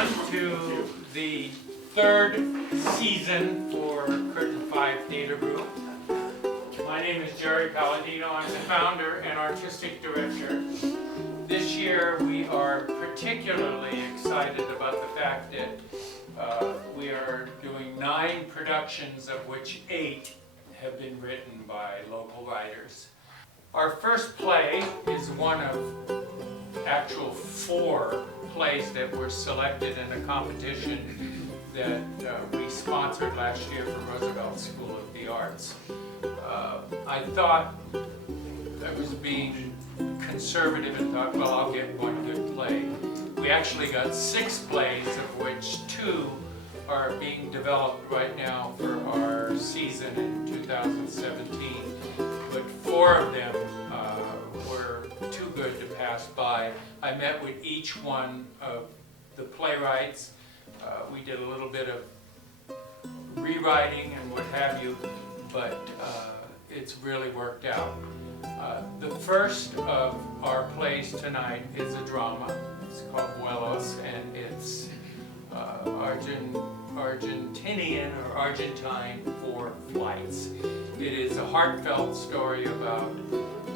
everyone, to the third season for Curtain 5 Theater Group. My name is Jerry Palladino. I'm the founder and artistic director. This year we are particularly excited about the fact that we are doing 9 productions, of which 8 have been written by local writers. Our first play is one of actual 4 plays that were selected in a competition that we sponsored last year for Roosevelt School of the Arts. I thought I was being conservative and thought, well, I'll get one good play. We actually got 6 plays, of which 2 are being developed right now for our season in 2017, but 4 of them were too good to pass by. I met with each one of the playwrights. We did a little bit of rewriting and what have you, but it's really worked out. The first of our plays tonight is a drama. It's called Vuelos, and it's Argentinian or Argentine for flights. It is a heartfelt story about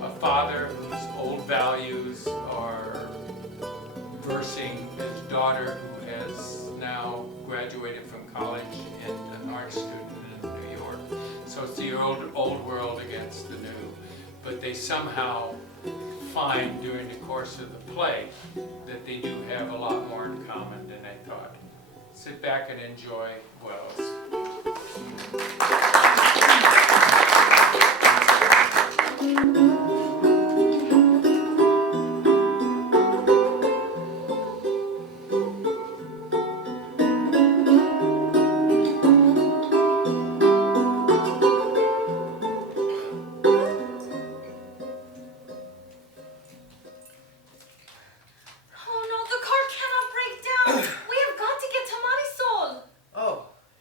a father whose old values are versing his daughter, who has now graduated from college and an art student in New York. So it's the old world against the new. But they somehow find during the course of the play that they do have a lot more in common than they thought. Sit back and enjoy Vuelos.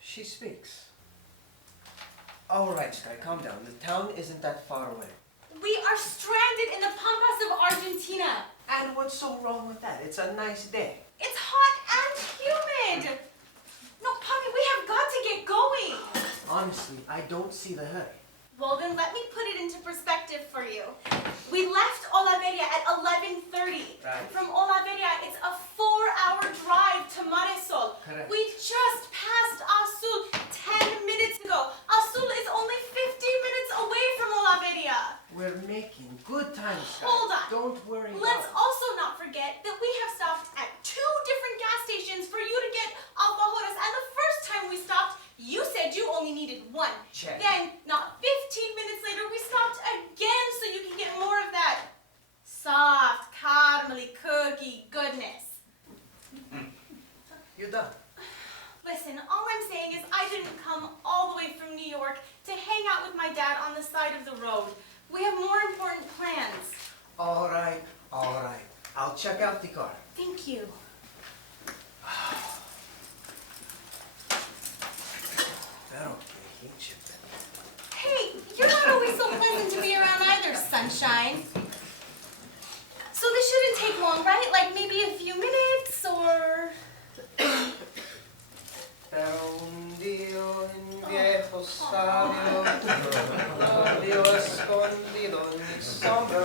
She speaks. All right, Sky, calm down. The town isn't that far away. We are stranded in the pampas of Argentina. And what's so wrong with that? It's a nice day. It's hot and humid. No, Poppy, we have got to get going. Honestly, I don't see the hurry. Well, then let me put it into perspective for you. We left Olaveria at 11:30. Right. From Olaveria, it's a 4-hour drive to Marisol. Correct. We just passed Azul 10 minutes ago. Azul is only 15 minutes away from Olaveria. We're making good time, Sky. Hold on. Don't worry Let's about also not forget that we have stopped at 2 different gas stations for you to get alfajores. And the first time we stopped, you said you only needed 1. Check. Then, not 15 minutes later, we stopped again so you can get more of that soft, caramely cookie goodness. You're done. Listen, all I'm saying is I didn't come all the way from New York to hang out with my dad on the side of the road. We have more important plans. All right. I'll check out the car. Thank you. Hey, you're not always so pleasant to be around either, sunshine. So this shouldn't take long, right? Like maybe a few minutes or... Pero un día un viejo sabio vivió escondido en mi sombra.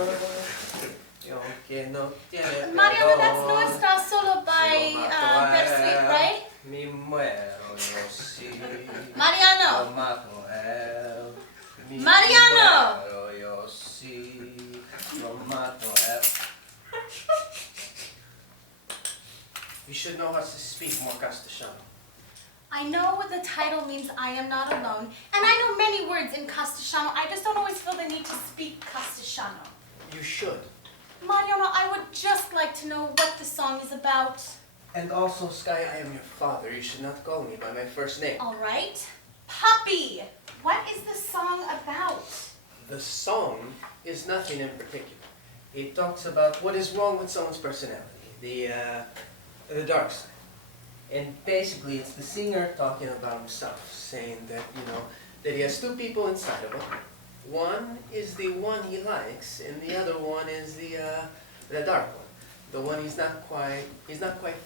Y aunque no tiene Mariana, perdón, that's No Estás Solo by Persuade, right? Mi muero yo sí. Mariano! Lo mato él. Mi Mariano! muero yo sí. Lo mato él. You should know how to speak more Castellano. I know what the title means, I am not alone, and I know many words in Castellano. I just don't always feel the need to speak Castellano. You should. Mariano, I would just like to know what the song is about. And also, Sky, I am your father. You should not call me by my first name. All right. Poppy, what is the song about? The song is nothing in particular. It talks about what is wrong with someone's personality, the dark side. And basically, it's the singer talking about himself, saying that, that he has 2 people inside of him. One is the one he likes, and the other one is the dark one. The one he's not quite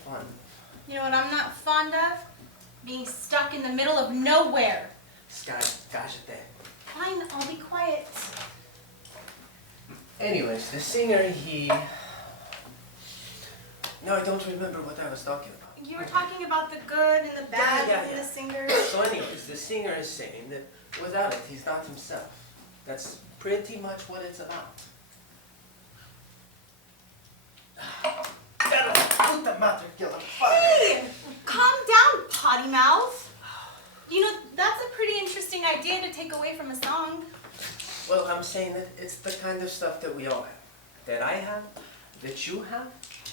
fond of. You know what I'm not fond of? Being stuck in the middle of nowhere. Sky, cállate. Fine, I'll be quiet. Anyways, the singer, he... No, I don't remember what I was talking about. You were talking about the good and the bad Yeah. and the singer. So anyways, the singer is saying that without it, he's not himself. That's pretty much what it's about. Puta madre, que la fuck. Hey! Calm down, potty mouth. You know, that's a pretty interesting idea to take away from a song. Well, I'm saying that it's the kind of stuff that we all have. That I have, that you have.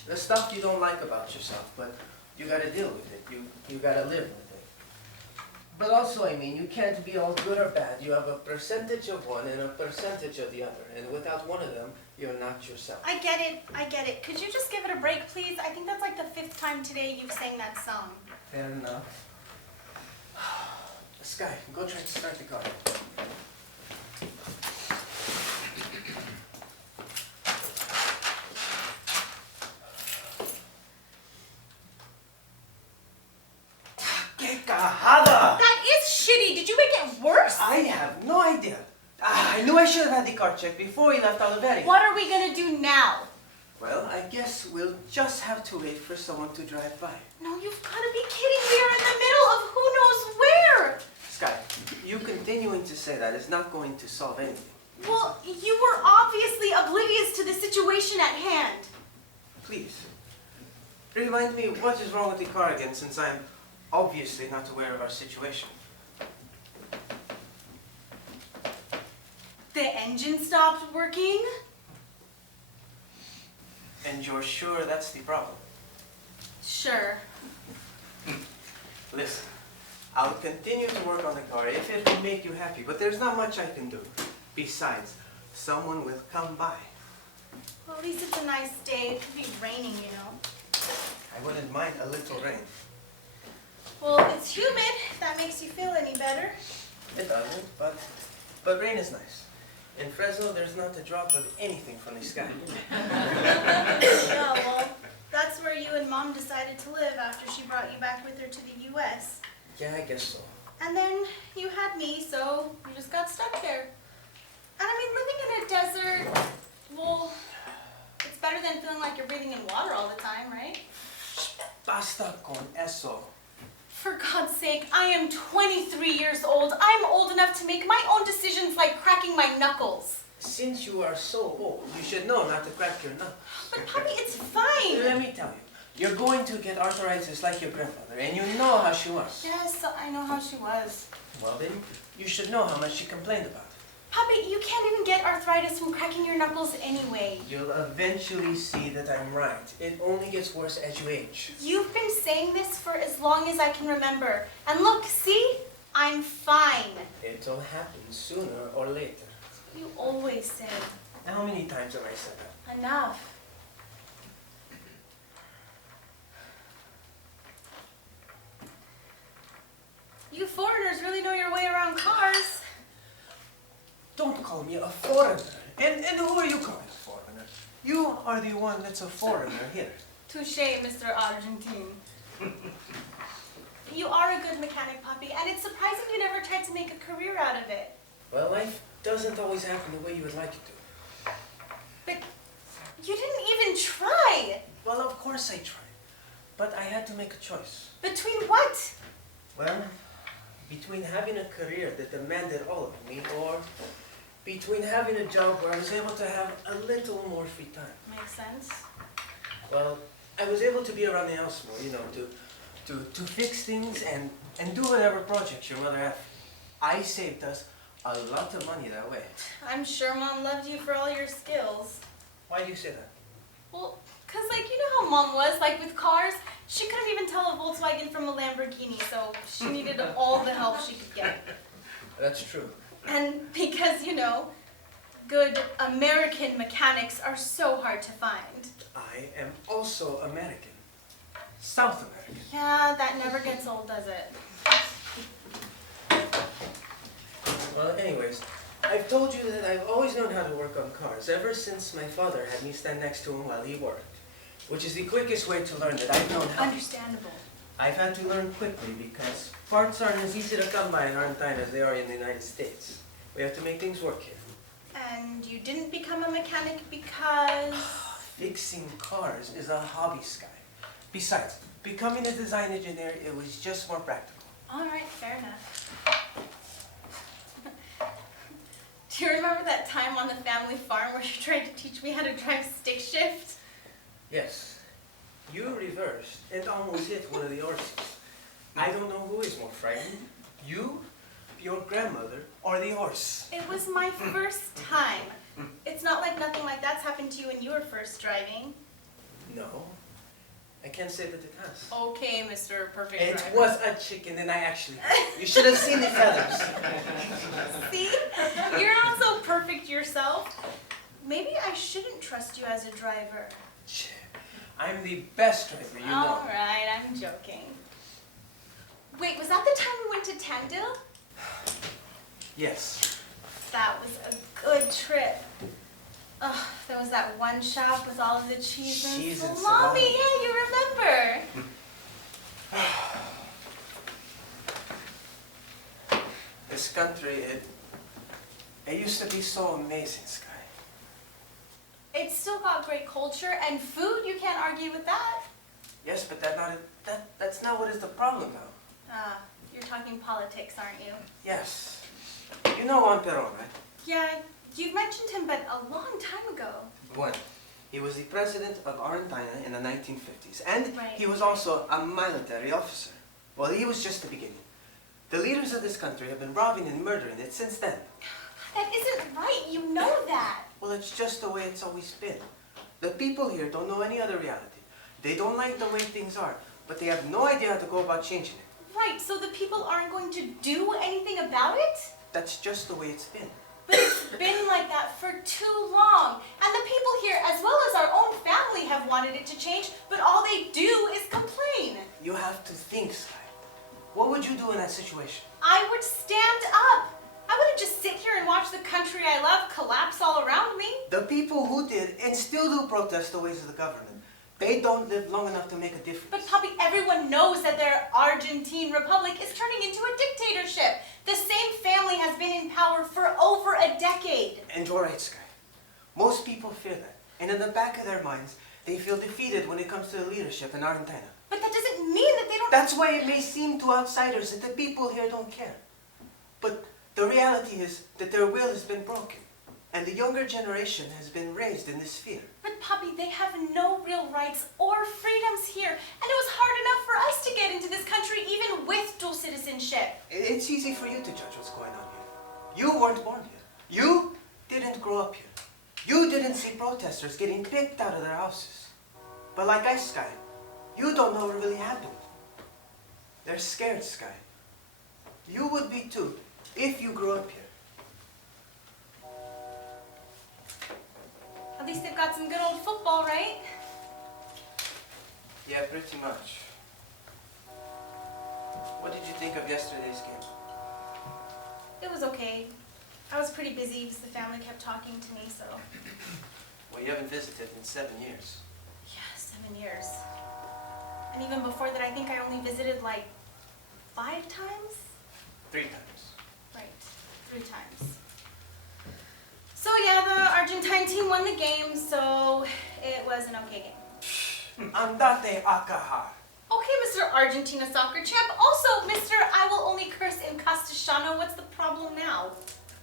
The stuff you don't like about yourself, but you gotta deal with it. You gotta live with it. But also, I mean, you can't be all good or bad. You have a percentage of one and a percentage of the other. And without one of them, you're not yourself. I get it. Could you just give it a break, please? I think that's like the 5th time today you've sang that song. Fair enough. Sky, go try to start the car. ¡Qué cajada! That is shitty. Did you make it worse? I have no idea. I knew I should have had the car checked before we left Oliveria. What are we gonna do now? Well, I guess we'll just have to wait for someone to drive by. No, you've gotta be kidding. We are in the middle of who knows where. Sky, you continuing to say that is not going to solve anything. Well, you were obviously oblivious to the situation at hand. Please, remind me what is wrong with the car again, since I'm obviously not aware of our situation. The engine stopped working. And you're sure that's the problem? Sure. Listen, I'll continue to work on the car if it will make you happy, but there's not much I can do. Besides, someone will come by. Well, at least it's a nice day. It could be raining, you know. I wouldn't mind a little rain. Well, it's humid, if that makes you feel any better. It doesn't, but rain is nice. In Fresno, there's not a drop of anything from the sky. Yeah, well, that's where you and Mom decided to live after she brought you back with her to the U.S. Yeah, I guess so. And then you had me, so you just got stuck there. And I mean, living in a desert, well, it's better than feeling like you're breathing in water all the time, right? Basta con eso. For God's sake, I am 23 years old. I'm old enough to make my own decisions like cracking my knuckles. Since you are so old, you should know not to crack your knuckles. But Puppy, it's fine. Let me tell you, you're going to get arthritis like your grandmother, and you know how she was. Yes, I know how she was. Well then, you should know how much she complained about it. Puppy, you can't even get arthritis from cracking your knuckles anyway. You'll eventually see that I'm right. It only gets worse as you age. You've been saying this for as long as I can remember. And look, see? I'm fine. It'll happen sooner or later. You always say. How many times have I said that? Enough. You foreigners really know your way around cars. Don't call me a foreigner. And who are you calling a foreigner? You are the one that's a foreigner here. Touché, Mr. Argentine. You are a good mechanic, Puppy, and it's surprising you never tried to make a career out of it. Well, life doesn't always happen the way you would like it to. But you didn't even try. Well, of course I tried. But I had to make a choice. Between what? Well, between having a career that demanded all of me, or between having a job where I was able to have a little more free time. Makes sense. Well, I was able to be around the house more, you know, to fix things and do whatever projects your mother had. I saved us a lot of money that way. I'm sure Mom loved you for all your skills. Why do you say that? Well, cause like, you know how Mom was, like with cars, she couldn't even tell a Volkswagen from a Lamborghini, so she needed all the help she could get. That's true. And because, you know, good American mechanics are so hard to find. I am also American. South American. Yeah, that never gets old, does it? Well, anyways, I've told you that I've always known how to work on cars, ever since my father had me stand next to him while he worked. Which is the quickest way to learn that I've known how. Understandable. I've had to learn quickly because parts aren't as easy to come by in Argentina as they are in the United States. We have to make things work here. And you didn't become a mechanic because... Fixing cars is a hobby, Sky. Besides, becoming a design engineer, it was just more practical. All right, fair enough. Do you remember that time on the family farm where you tried to teach me how to drive stick shift? Yes. You reversed and almost hit one of the horses. I don't know who is more frightened, you, your grandmother, or the horse. It was my first time. It's not like nothing like that's happened to you when you were first driving. No. I can't say that it has. Okay, Mr. Perfect It Driver. was a chicken and I actually... You should have seen the feathers. See? You're not so perfect yourself. Maybe I shouldn't trust you as a driver. I'm the best driver, you know. All right, I'm joking. Wait, was that the time we went to Tandil? Yes. That was a good trip. Ugh, there was that one shop with all of the cheese and salami. Yeah, you remember. This country, it used to be so amazing, Sky. It's still got great culture and food. You can't argue with that. Yes, but that's not what is the problem now. You're talking politics, aren't you? Yes. You know Juan Perón, right? Yeah, you've mentioned him, but a long time ago. Bueno. He was the president of Argentina in the 1950s, and Right. he was also a military officer. Well, he was just the beginning. The leaders of this country have been robbing and murdering it since then. That isn't right. You know that. Well, it's just the way it's always been. The people here don't know any other reality. They don't like the way things are, but they have no idea how to go about changing it. Right, so the people aren't going to do anything about it? That's just the way it's been. But it's been like that for too long. And the people here, as well as our own family, have wanted it to change, but all they do is complain. You have to think, Sky. What would you do in that situation? I would stand up. I wouldn't just sit here and watch the country I love collapse all around me. The people who did and still do protest the ways of the government, they don't live long enough to make a difference. But Poppy, everyone knows that their Argentine republic is turning into a dictatorship. The same family has been in power for over a decade. And you're right, Sky. Most people fear that. And in the back of their minds, they feel defeated when it comes to the leadership in Argentina. But that doesn't mean that they don't... That's why it may seem to outsiders that the people here don't care. But the reality is that their will has been broken. And the younger generation has been raised in this fear. But Poppy, they have no real rights or freedoms here. And it was hard enough for us to get into this country even with dual citizenship. It's easy for you to judge what's going on here. You weren't born here. You didn't grow up here. You didn't see protesters getting kicked out of their houses. But like I, Sky, you don't know what really happened. They're scared, Sky. You would be too, if you grew up here. At least they've got some good old football, right? Yeah, pretty much. What did you think of yesterday's game? It was okay. I was pretty busy because the family kept talking to me, so... Well, you haven't visited in 7 years. Yeah, 7 years. And even before that, I think I only visited like 5 times? 3 times. Right, 3 times. So yeah, the Argentine team won the game, so it was an okay game. Andate a cajar. Okay, Mr. Argentina soccer champ. Also, Mr. I will only curse in Castellano. What's the problem now?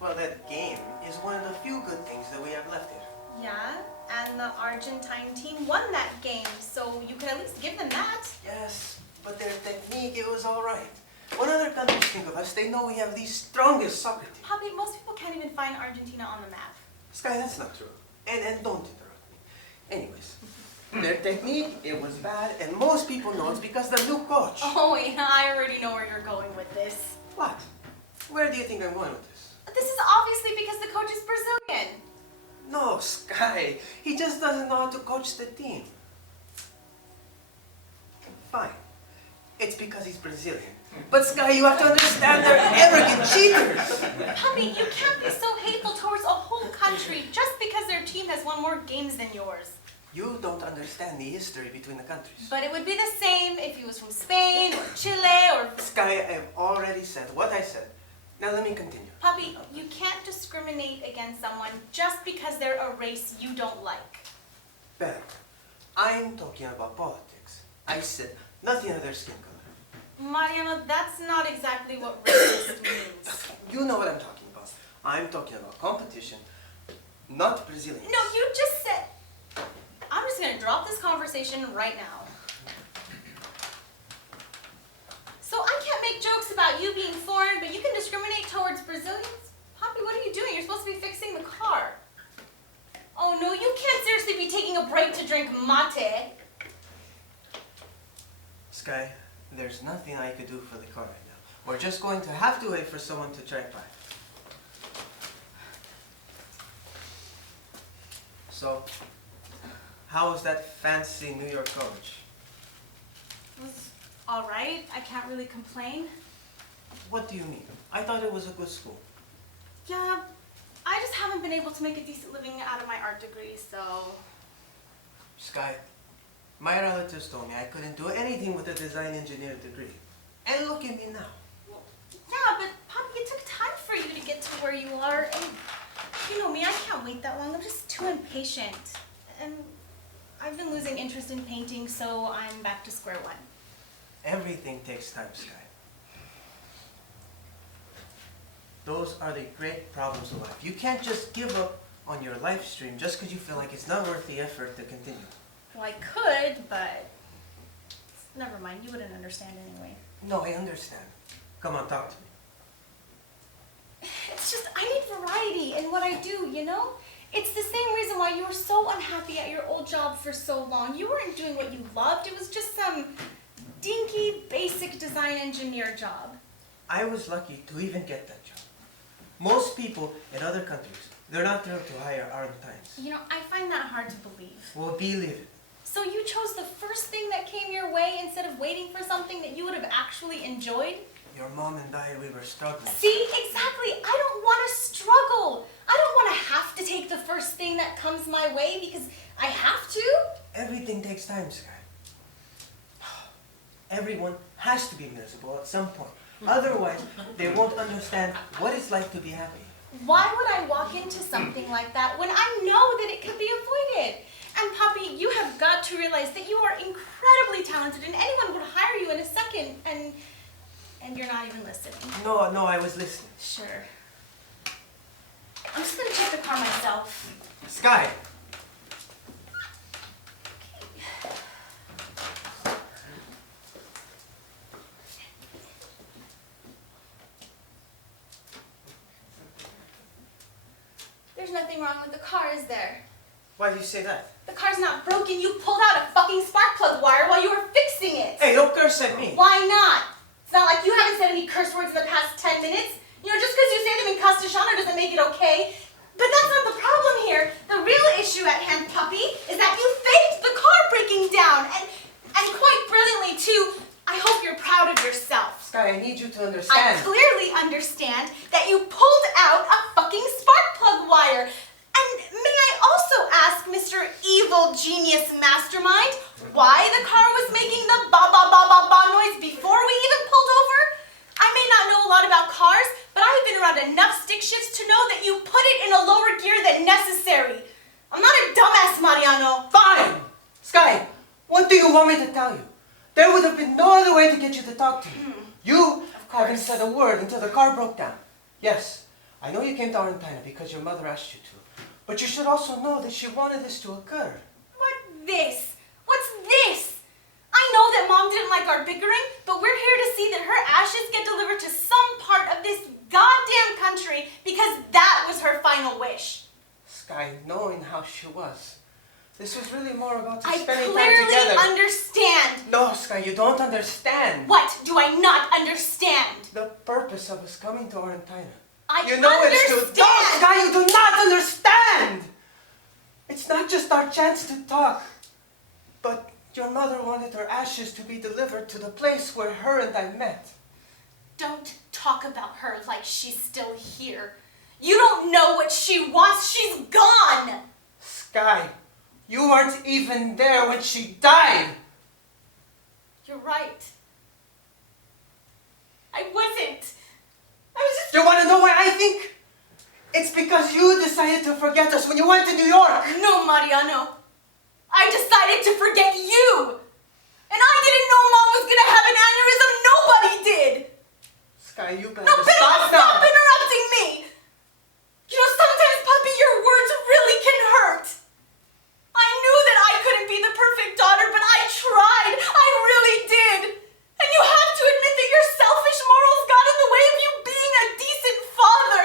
Well, that game is one of the few good things that we have left here. Yeah, and the Argentine team won that game, so you could at least give them that. Yes, but their technique, it was all right. When other countries think of us, they know we have the strongest soccer team. Poppy, most people can't even find Argentina on the map. Sky, that's not true. And don't interrupt me. Anyways, their technique, it was bad, and most people know it's because the new coach. Oh, yeah, I already know where you're going with this. What? Where do you think I'm going with this? This is obviously because the coach is Brazilian. No, Sky. He just doesn't know how to coach the team. Fine. It's because he's Brazilian. But Sky, you have to understand they're arrogant cheaters. Poppy, you can't be so hateful towards a whole country just because their team has won more games than yours. You don't understand the history between the countries. But it would be the same if he was from Spain or Chile or... Sky, I have already said what I said. Now let me continue. Puppy, you can't discriminate against someone just because they're a race you don't like. Ben, I'm talking about politics. I said nothing of their skin color. Mariano, that's not exactly what racist means. You know what I'm talking about. I'm talking about competition, not Brazilians. No, you just said... I'm just gonna drop this conversation right now. So I can't make jokes about you being foreign, but you can discriminate towards Brazilians? Poppy, what are you doing? You're supposed to be fixing the car. Oh no, you can't seriously be taking a break to drink mate. Sky, there's nothing I could do for the car right now. We're just going to have to wait for someone to drive by. So, how was that fancy New York college? It was alright. I can't really complain. What do you mean? I thought it was a good school. Yeah, I just haven't been able to make a decent living out of my art degree, so... Sky, my relatives told me I couldn't do anything with a design engineer degree. And look at me now. Well, yeah, but Poppy, it took time for you to get to where you are, and you know me, I can't wait that long. I'm just too impatient. And I've been losing interest in painting, so I'm back to square one. Everything takes time, Sky. Those are the great problems of life. You can't just give up on your life stream just because you feel like it's not worth the effort to continue. Well, I could, but never mind. You wouldn't understand anyway. No, I understand. Come on, talk to me. It's just, I need variety in what I do, you know? It's the same reason why you were so unhappy at your old job for so long. You weren't doing what you loved. It was just some dinky, basic design engineer job. I was lucky to even get that job. Most people in other countries, they're not thrilled to hire Argentines. You know, I find that hard to believe. Well, believe it. So you chose the first thing that came your way instead of waiting for something that you would have actually enjoyed? Your mom and I, we were struggling. See, exactly. I don't want to struggle. I don't want to have to take the first thing that comes my way because I have to. Everything takes time, Sky. Everyone has to be miserable at some point. Otherwise, they won't understand what it's like to be happy. Why would I walk into something like that when I know that it could be avoided? And Poppy, you have got to realize that you are incredibly talented and anyone would hire you in a second and you're not even listening. No, I was listening. Sure. I'm just gonna check the car myself. Sky! There's nothing wrong with the car, is there? Why do you say that? The car's not broken. You pulled out a fucking spark plug wire while you were fixing it. Hey, don't curse at me. Why not? It's not like you haven't said any curse words in the past 10 minutes. You know, just because you say them in Castellano doesn't make it okay. But that's not the problem here. The real issue at hand, Puppy, is that you faked the car breaking down. And quite brilliantly, too. I hope you're proud of yourself. Sky, I need you to I understand. clearly understand that you pulled out a fucking spark plug wire. And may I also ask, Mr. Evil Genius Mastermind, why the car was making the ba-ba-ba-ba-ba noise before we even pulled over? I may not know a lot about cars, but I've been around enough stick shifts to know that you put it in a lower gear than necessary. I'm not a dumbass, Mariano. Fine! Sky, what do you want me to tell you? There would have been no other way to get you to talk to me. You haven't said a word until the car broke down. Yes, I know you came to Argentina because your mother asked you to. But you should also know that she wanted this to occur. What this? What's this? I know that Mom didn't like our bickering, but we're here to see that her ashes get delivered to some part of this goddamn country because that was her final wish. Sky, knowing how she was, this was really more about I spending time clearly together. understand. No, Sky, you don't understand. What do I not understand? The purpose of us coming to Argentina. I You know understand. it's to... No, Sky, you do not understand! It's not just our chance to talk, but your mother wanted her ashes to be delivered to the place where her and I met. Don't talk about her like she's still here. You don't know what she wants. She's gone. Sky, You weren't even there when she died. You're right. I wasn't. I was just... You want to know why I think? It's because you decided to forget us when you went to New York. No, Mariano. I decided to forget you. And I didn't know Mom was gonna have an aneurysm. Nobody did. Sky, you better No, stop now. stop interrupting me. You know, sometimes, Puppy, your words really can hurt. I knew that I couldn't be the perfect daughter, but I tried. I really did. And you have to admit that your selfish morals got in the way of you being a decent father.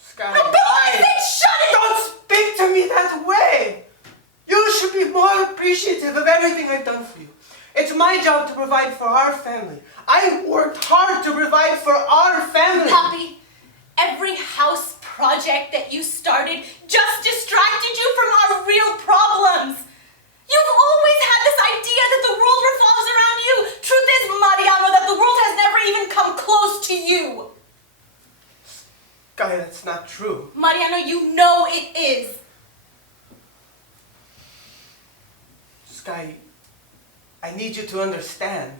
Sky, No, Bill, I said shut it! Don't speak to me that way. You should be more appreciative of everything I've done for you. It's my job to provide for our family. I worked hard to provide for our family. Poppy, every house project that you started just distracted you from our real problems. You've always had this idea that the world revolves around you. Truth is, Mariano, that the world has never even come close to you. Sky, that's not true. Mariano, you know it is. Sky, I need you to understand.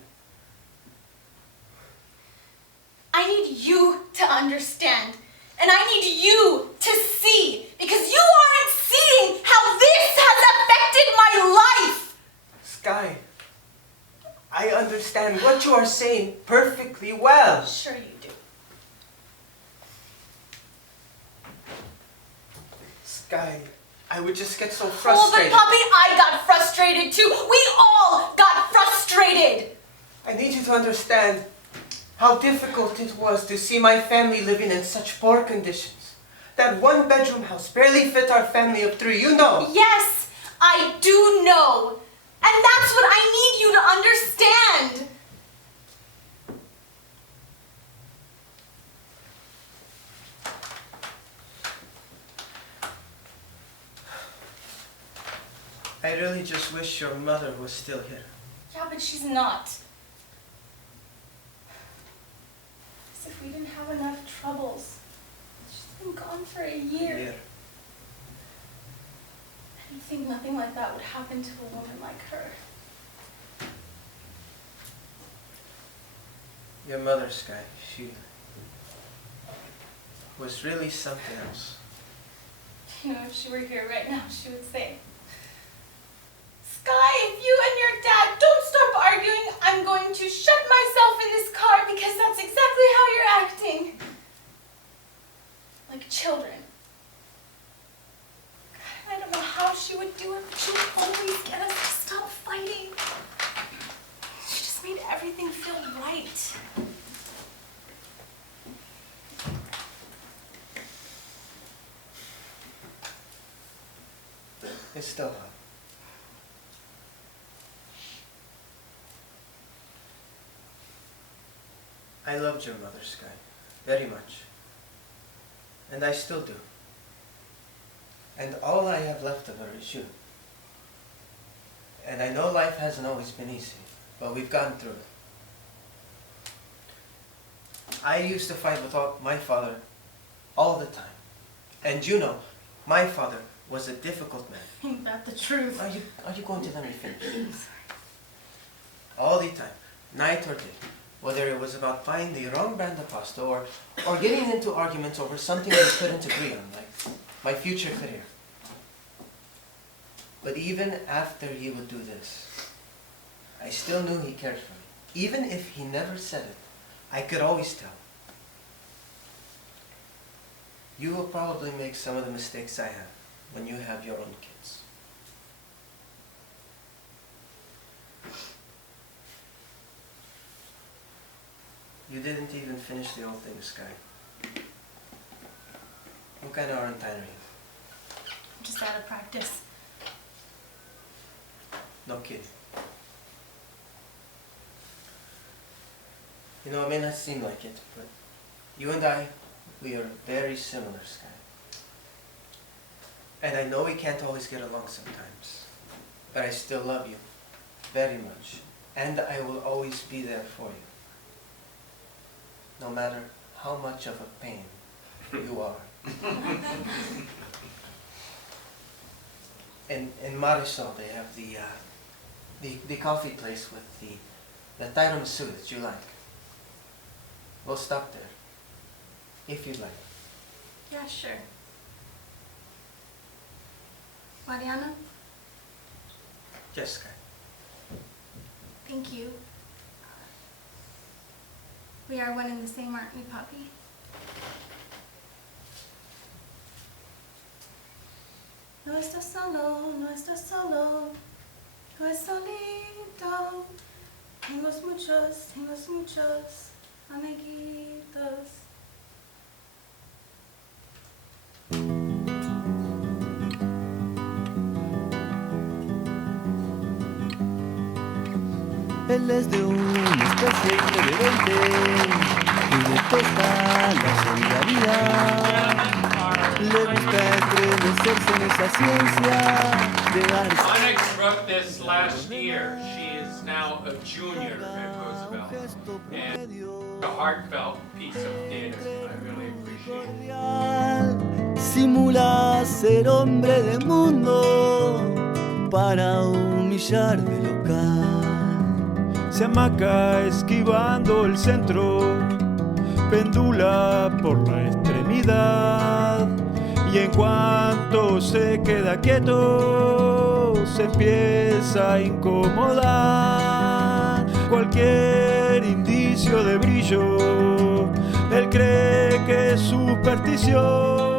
I need you to understand. And I need you to see. Because you aren't seeing how this has affected my life. Sky, I understand what you are saying perfectly well. Sure you do. Sky, I would just get so Oh, frustrated. but Puppy, I got frustrated too. We all got frustrated. I need you to understand how difficult it was to see my family living in such poor conditions. That one-bedroom house barely fit our family of 3, you know. Yes, I do know. And that's what I need you to understand. I really just wish your mother was still here. Yeah, but she's not. As if we didn't have enough troubles. She's been gone for a year. Yeah. And you think nothing like that would happen to a woman like her? Your mother, Sky, she was really something else. You know, if she were here right now, she would say, Sky, if you and your dad don't stop arguing, I'm going to shut myself in this car because that's exactly how you're acting. Like children. God, I don't know how she would do it, but she would always get us to stop fighting. She just made everything feel right. It's still hot. I loved your mother, Sky, very much. And I still do. And all I have left of her is you. And I know life hasn't always been easy, but we've gotten through it. I used to fight with my father all the time. And you know, my father was a difficult man. Ain't that the truth? Are you going to let me finish? All the time, night or day. Whether it was about buying the wrong brand of pasta or getting into arguments over something we couldn't agree on, like my future career. But even after he would do this, I still knew he cared for me. Even if he never said it, I could always tell. You will probably make some of the mistakes I have when you have your own kids. You didn't even finish the old thing, Sky. What kind of aren't tiring? I'm just out of practice. No kidding. You know, it may not seem like it, but you and I, we are very similar, Sky. And I know we can't always get along sometimes, but I still love you very much, and I will always be there for you. No matter how much of a pain you are. in Marisol they have the coffee place with the tiramisu that you like. We'll stop there, if you'd like. Yeah, sure. Mariana, Jessica. thank you. We are one and the same, aren't we, Poppy? No estás solo, no estás solo, no es solito. Tengo muchos amiguitos. Él es de una especie irreverente y detesta la solidaridad. Le gusta estremecerse en esa ciencia de darse. Onyx wrote this last year. She is now a junior at Roosevelt. And a heartfelt piece of theater. I really appreciate it. Simula ser hombre de mundo para humillar de local. Se amaca esquivando el centro, pendula por la extremidad, y en cuanto se queda quieto, se empieza a incomodar. Cualquier indicio de brillo, él cree que es superstición.